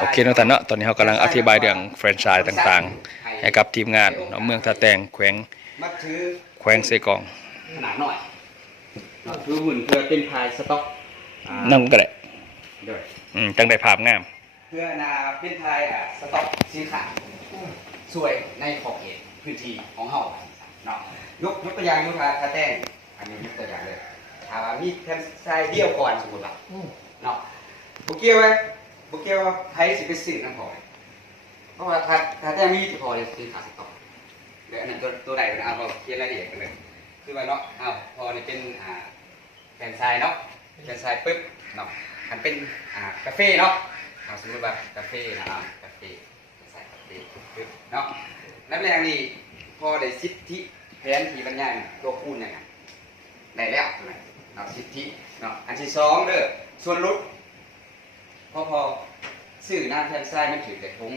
โอเคเนาะท่านเนาะตอนนี้เรากำลังอธิบายเรื่องแฟรนไชส์ต่างๆ ให้กับทีมงานเนาะเมืองท่าแตงแขวงมัดถือแขวงเซกองขนาดหน่อยเนาะคือหุ่นเพื่อเป็นพายสต็อกอ่านั่งก็ได้เด้วยอืมจังได้ภาพงาม เพื่อนาเป็นพายอะสต็อกสินค้าสวยในขอบเขตพื้นที่ของเฮาเนาะยกยกตัวอย่างยกมาคาแต้งอันนี้ยกตัวอย่างเลยถามว่ามีแผ่นทรายเดียวก่อนสมมุติว่าเนาะบุเกี่ยวไว้ บุเกี่ยวว่าไทยสิเป็นสิ่งนั้นพอเพราะว่าคาคาแต้งมีที่พอเลยสินค้าสต็อกเดี๋ยวอันนั้นตัวตัวใดเป็นเอาเราเขียนรายละเอียดกันเลย คือว่าเนาะเอ้าพอนี่เป็นอ่าแฟนไซน์เนาะแฟนไซน์ปึ๊บเนาะมันเป็นอ่ากาแฟเนาะเอาสมมติว่ากาแฟนะอ่ากาแฟใส่กาแฟปึ๊บเนาะนับแรกนี่พอได้สิทธิแผนที่บรรยายตัวคูณเนี่ยได้แล้วเนาะสิทธิเนาะอันที่สองเด้อส่วนลด ซื้อน้ำแทนไซน์มันถือแต่ทง